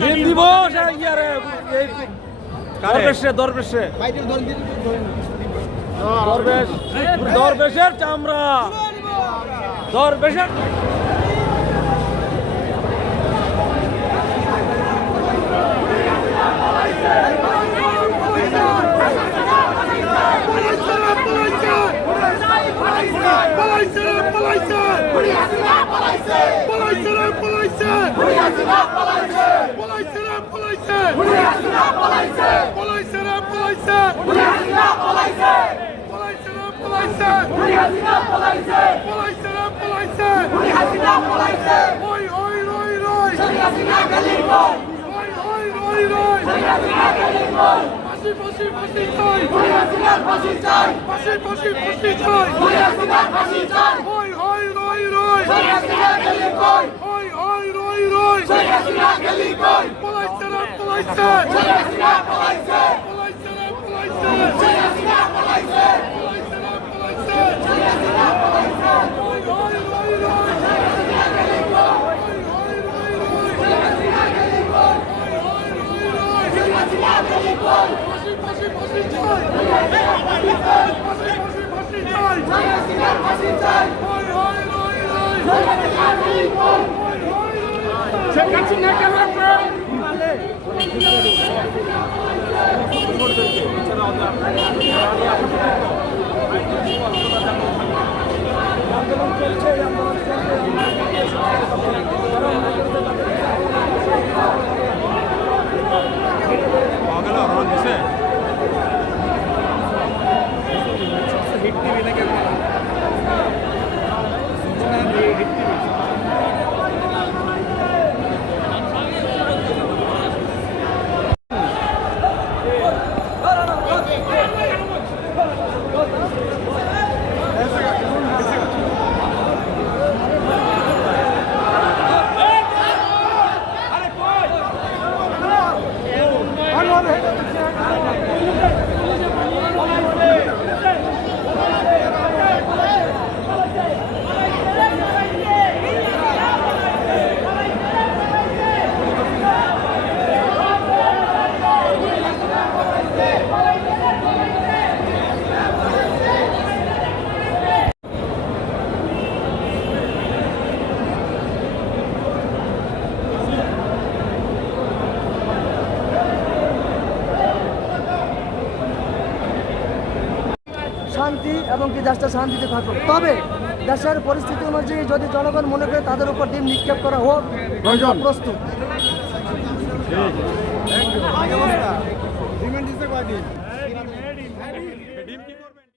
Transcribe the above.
ডিম দিব সে ইয়ারে এই দরবেশে দরবেশে দরবেশ দরবেশের চামড়া দরবেশের Hoi, hoi, hoi, hoi! Hoi, hoi, hoi, hoi! Hit TV ने क्या শান্তি এবং কি দেশটা শান্তিতে থাকুক। তবে দেশের পরিস্থিতি অনুযায়ী যদি জনগণ মনে করে তাদের উপর ডিম নিক্ষেপ করা হোক প্রস্তুত।